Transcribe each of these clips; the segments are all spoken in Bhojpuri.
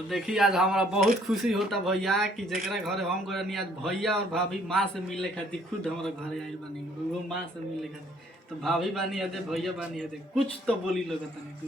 तो देखिए आज हमारा बहुत खुशी होता भैया कि जरा घर हम गए आज भैया और भाभी माँ से मिले खातिर खुद हमारा घर आई बनी वो माँ से मिले खातिर तो भाभी बानी है भैया बानी है कुछ तो बोली लोग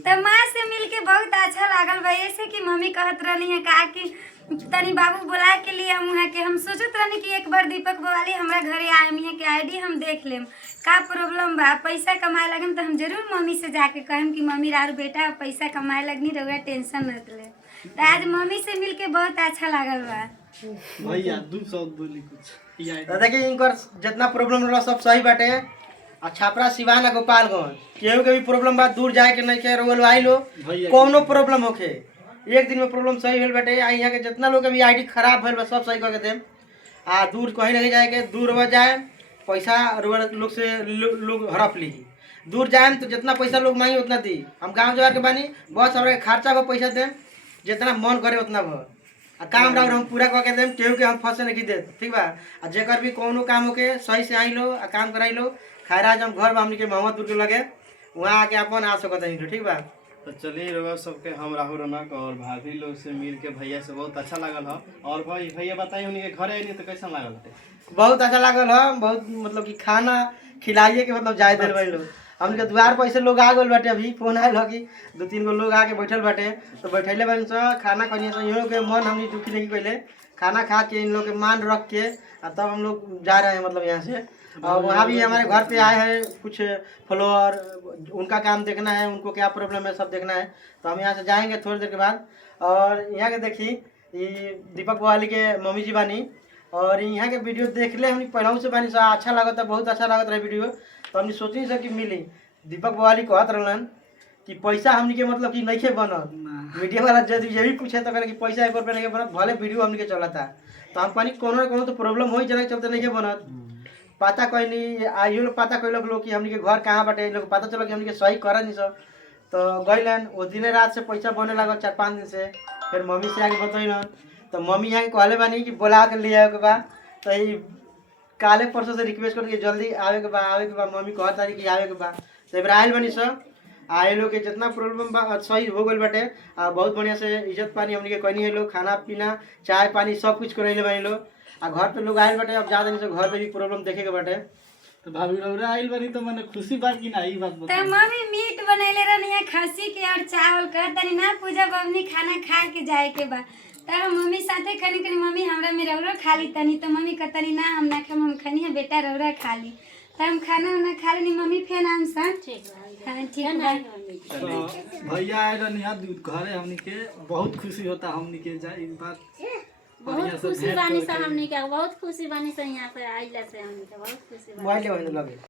तो माँ से मिलके बहुत अच्छा लागल भाई। ऐसे कि मम्मी कहत रही है का कि तनी बाबू बुला के लिए हम है कि हम सोचत रहनी कि एक बार दीपक बवाली हमारा घरे आए है कि आईडी हम देख लेम का प्रॉब्लम बा पैसा कमाए लगन तो हम जरूर मम्मी से जाके कहम कि मम्मी रारू बेटा पैसा कमाए लगनी रहुआ टेंशन मत ले। तो आज मम्मी से मिलके बहुत अच्छा लागल बा भैया दू शब्द बोली कुछ तो देखिए इनकर जितना प्रॉब्लम रहा सब सही बाटे। आ छापरा सिवान आ गोपालगंज केहू के भी प्रॉब्लम बा दूर जाए के नहीं के रोल आई लो कोनो प्रॉब्लम होखे एक दिन में प्रॉब्लम सही भेल बाटे। आ यहाँ के जितना लोग अभी आईडी खराब भेल बा सब सही करके देम। आ दूर कहीं नहीं जाए के दूर हो जाए पैसा लोग से लोग हड़प ली दूर जाए तो जितना पैसा लोग मांगी उतना दी। हम गाँव जवार के बानी बस हमारे खर्चा को पैसा देम जितना मन करे उतना भ आ काम राउर हम पूरा करके देम केहू के हम फंसे नहीं दे ठीक बा। आ जेकर भी कोनो काम होके सही से आई लो आ काम कराई लो खैराज हम घर हमनी के मोहम्मदपुर के लगे वहाँ आके अपन आ सकते हैं ठीक बा। तो चलिए रउआ सबके हम राहुल रौनक और भाभी लोग से मिल के भैया से बहुत अच्छा लागल है। और भाई भैया बताइए उनके घरे आई तो कैसा लागल थे? बहुत अच्छा लागल है बहुत मतलब कि खाना खिलाइए के मतलब जाए दिल भाई लोग हमके द्वार पर ऐसे लोग आ गए बाटे। अभी फोन आयल हो कि 2-3 गो लोग आके बैठल बाटे तो बैठले बन खाना खनिए इन्हों के मन हमनी दुखी नहीं कैले खाना खा के इन लोग के मान रख के तब हम लोग जा रहे हैं मतलब यहाँ से। और वहाँ भी हमारे घर पे आए हैं कुछ फॉलोअर उनका काम देखना है उनको क्या प्रॉब्लम है सब देखना है तो हम यहाँ से जाएंगे थोड़ी देर के बाद। और यहाँ के देखी ये दीपक बवाली के मम्मी जी बानी और यहाँ के वीडियो देख ले हमने पहलू से बानी सा अच्छा लागत है बहुत अच्छा लागत रहा वीडियो। तो हमने सोची सर कि मिली दीपक बवाली कहत रहलन कि पैसा हमने के मतलब कि नहीं बनत मीडिया वाला जब ये भी पूछे तो कि पैसा 1 रुपया नहीं बनत भले वीडियो हमने के चला था तो हम कहनी कोनो न कोनो तो प्रॉब्लम हो जना चलते नहीं बनत पता कोई नहीं आइयो लोग पता कोई लोग कि हमने के घर कहाँ बाटे लोग पता चलो कि हमने के सही करा नहीं सब तो गईलन वो दिन रात से पैसा बने लागल 4-5 दिन से। फिर मम्मी से आके बतैलन तो मम्मी यहाँ के कहले बानी कि बुला के ले आए के बाद तो ये काले परसों से रिक्वेस्ट कर जल्दी आवे के बाद मम्मी कहत तारी कि आवे के बाद तो इबर आयल बनी सब आए लोग के जितना प्रॉब्लम सही हो गई बाटे। बहुत बढ़िया से इज्जत पानी हमने के कहनी है लोग खाना पीना चाय पानी सब कुछ करैले बानी लोग आ घर पे लोग आयल बाटे। अब ज्यादा नहीं घर पे भी प्रॉब्लम देखे के बाटे तो भाभी रौरा आइल बनी तो मैंने खुशी बात की ना ई बात तो बता मम्मी मीट बनैले रहनी है खस्सी के और चावल कर तनी ना पूजा बबनी खाना खा के जाए के बा तब मम्मी साथे खनी कनी मम्मी हमरा में रौरा खा ली तनी तो मम्मी कहतनी ना हम ना खाम हम खनी है बेटा रौरा खा ली तब हम खाना उना खा लेनी मम्मी फेन हम सन ठीक है तो भैया आए रहनी घरे हमनी के बहुत खुशी होता हमनी के जाए इस बात बहुत खुशी बानी से हमनी के बहुत खुशी बानी से यहाँ पे आइला से हमनी के बहुत खुशी बानी लगे।